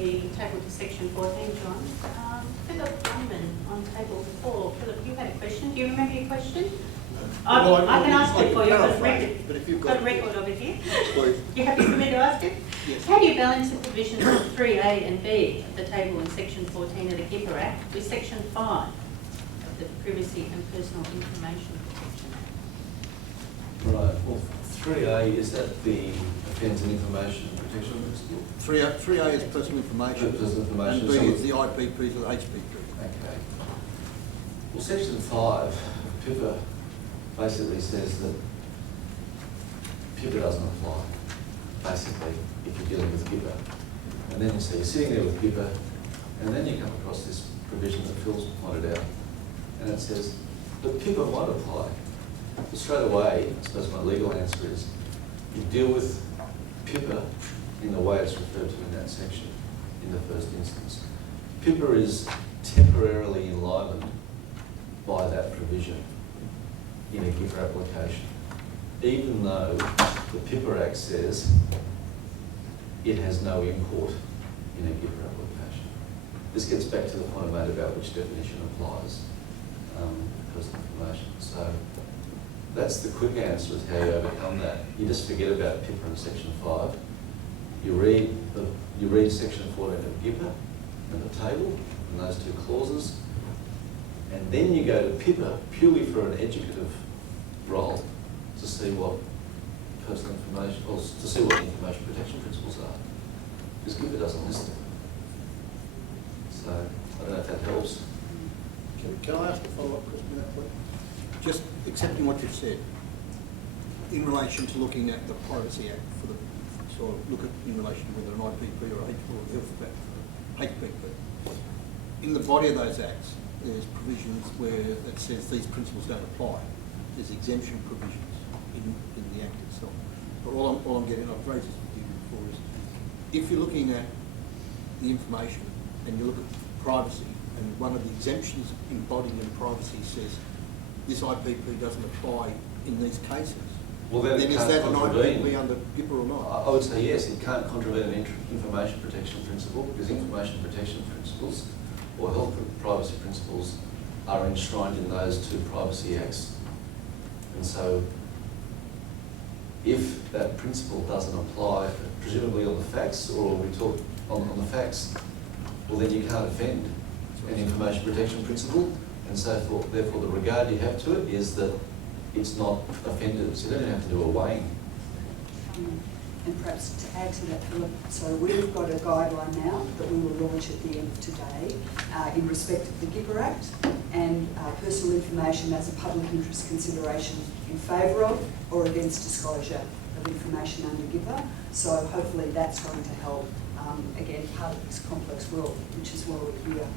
be tabled to section 14, John. Philip Lundman on table 4. Philip, you had a question. Do you remember your question? I can ask it for you. I've got a record, but if you've got a record of it here. Please. You happy for me to ask it? Yes. How do you balance the provisions of 3A and B of the table in section 14 of the GIPA Act with section 5 of the Privacy and Personal Information Protection Act? Right. Well, 3A, is that the Offence and Information Protection Principle? 3A is personal information. Personal information. And B is the IPPs or HPP. Okay. Well, section 5 of PIPA basically says that PIPA doesn't apply, basically, if you're dealing with GIPA. And then so you're sitting there with GIPA, and then you come across this provision that Phil's pointed out, and it says, but PIPA might apply. But straight away, I suppose my legal answer is, you deal with PIPA in the way it's referred to in that section, in the first instance. PIPA is temporarily enlivened by that provision in a GIPA application, even though the PIPA Act says it has no import in a GIPA application. This gets back to the point I made about which definition applies personal information. So that's the quick answer is how you overcome that. You just forget about PIPA in section 5. You read section 14 of GIPA and the table and those two clauses, and then you go to PIPA purely for an educative role to see what personal information, or to see what the information protection principles are. Because GIPA doesn't list them. So I don't know if that helps. Can I ask a follow-up question to that, please? Just accepting what you've said, in relation to looking at the Privacy Act for the, so look at in relation to whether an IPP or HPP. In the body of those acts, there's provisions where it says these principles don't apply. There's exemption provisions in the Act itself. But all I'm getting, I've raised this with you before, is if you're looking at the information and you look at privacy, and one of the exemptions embodied in privacy says this IPP doesn't apply in these cases, Well, then is that an IPP under GIPA or not? I would say yes, it can't contravene an information protection principle, because information protection principles or health privacy principles are enshrined in those two privacy acts. And so if that principle doesn't apply, presumably on the facts, or we talk on the facts, well then you can't offend an information protection principle, and so therefore the regard you have to it is that it's not offended, so you don't have to do a weighing. And perhaps to add to that, Philip, so we've got a guideline now that we will launch at the end of today in respect of the GIPA Act and personal information as a public interest consideration in favour of or against disclosure of information under GIPA. So hopefully that's going to help, again, part of this complex world, which is why we're here.